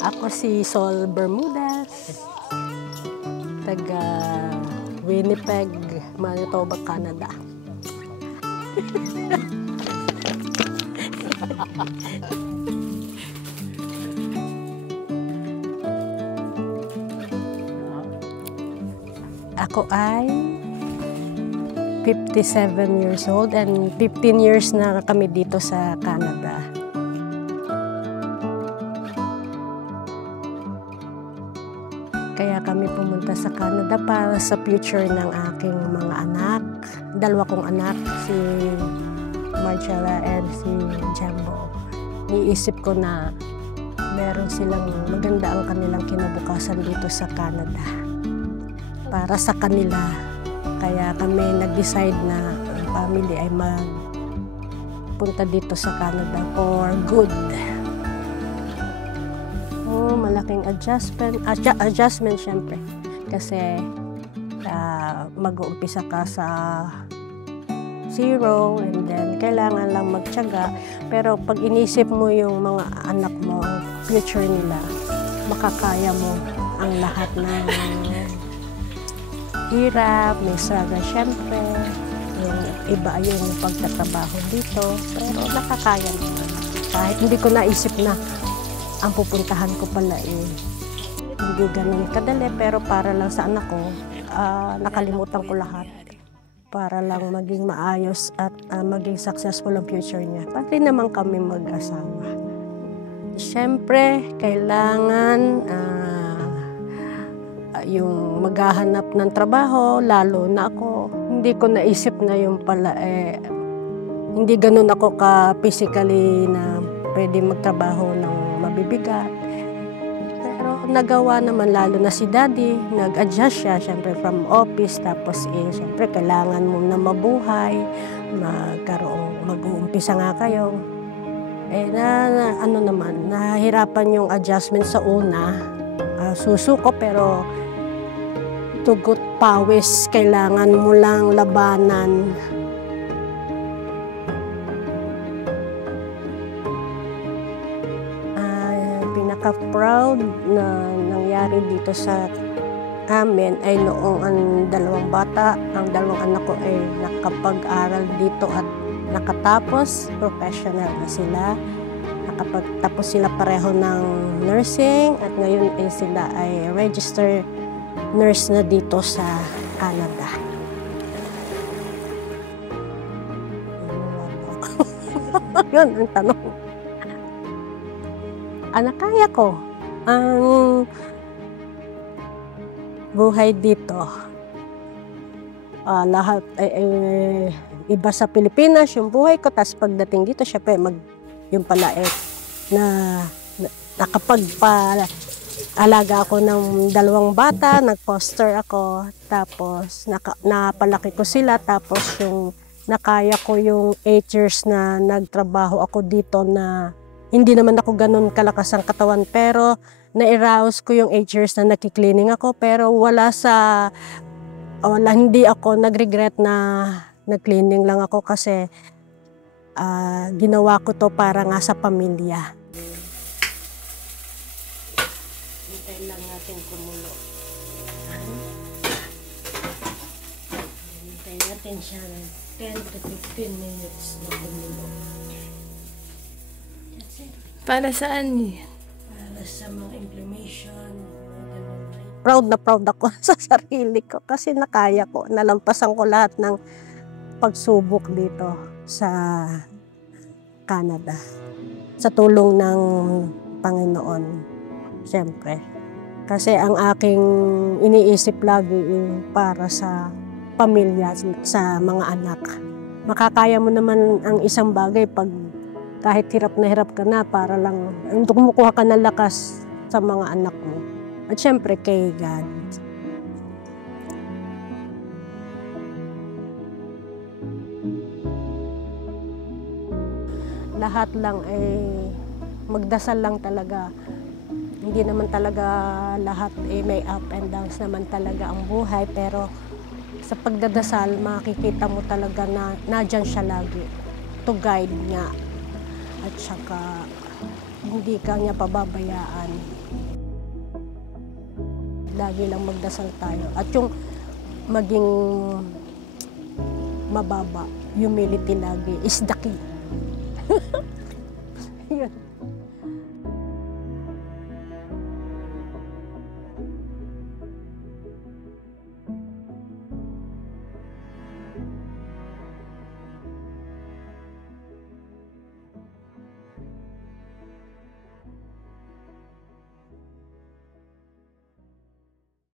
Ako si Sol Bermudez, taga Winnipeg, Manitoba, Canada. Ako ay 57 years old and 15 years na kami dito sa Canada. Kaya kami pumunta sa Canada para sa future ng aking mga anak. Dalawa kong anak, si Marcella and si Jumbo. Niisip ko na meron silang maganda ang kanilang kinabukasan dito sa Canada. Para sa kanila. Kaya kami nag-decide na ang family ay magpunta dito sa Canada for good. Malaking adjustment syempre. Kasi mag-uumpisa ka sa zero and then kailangan lang magtiyaga. Pero pag inisip mo yung mga anak mo, ang future nila, makakaya mo ang lahat ng hirap, may struggle syempre. Yung iba yung pagtatrabaho dito. Pero nakakaya naman. Kahit hindi ko naisip na ang pupuntahan ko pala hindi ganun kadali, pero para lang sa anak ko, nakalimutan ko lahat para lang maging maayos at maging successful ang future niya. Pati naman kami mag-asawa. Siyempre, kailangan yung maghahanap ng trabaho, lalo na ako. Hindi ko naisip na yung pala, hindi ganun ako ka-physically na pwede magtrabaho ng mabibigat. Pero nagawa naman, lalo na si Daddy, nag-adjust siya, syempre from office, tapos syempre kailangan mo na mabuhay, mag-uumpisa nga kayo. Ano naman, nahihirapan yung adjustment sa una, susuko, pero tugot pawis, kailangan mo lang labanan. Pinaka-proud na nangyari dito sa amin ay noong ang dalawang anak ko ay nakapag-aral dito at nakatapos, professional na sila. Nakapagtapos sila pareho ng nursing at ngayon ay sila ay registered nurse na dito sa Canada. Yun ang tanong. Kaya ko ang buhay dito. Lahat ay iba sa Pilipinas yung buhay ko, tapos pagdating dito, syempre yung pala nakapagpa-alaga ako ng 2 bata, nag-foster ako, tapos napalaki ko sila, tapos yung nakaya ko yung 8 years na nagtrabaho ako dito na hindi naman ako ganun kalakas ang katawan, pero na-arouse ko yung 8 years na nakiklining ako, pero hindi ako nag-regret na nag-cleaning lang ako kasi ginawa ko to para nga sa pamilya. Hintayin lang natin kumulo. Hintayin natin siya 10 to 15 minutes na kumulo. Para saan niya? Para sa mga inflammation. Proud na proud ako sa sarili ko kasi nakaya ko. Nalampasan ko lahat ng pagsubok dito sa Canada. Sa tulong ng Panginoon, siyempre. Kasi ang aking iniisip lagi para sa pamilya, sa mga anak. Makakaya mo naman ang isang bagay pag kahit hirap na hirap ka na para lang kumukuha ka ng lakas sa mga anak mo. At syempre kay God. Lahat lang ay magdasal lang talaga. Hindi naman talaga lahat may up and downs naman talaga ang buhay, pero sa pagdadasal makikita mo talaga na nadyan siya lagi to guide nga at saka hindi ka niya pababayaan. Lagi lang magdasal tayo. At yung maging mababa, humility lagi is the key.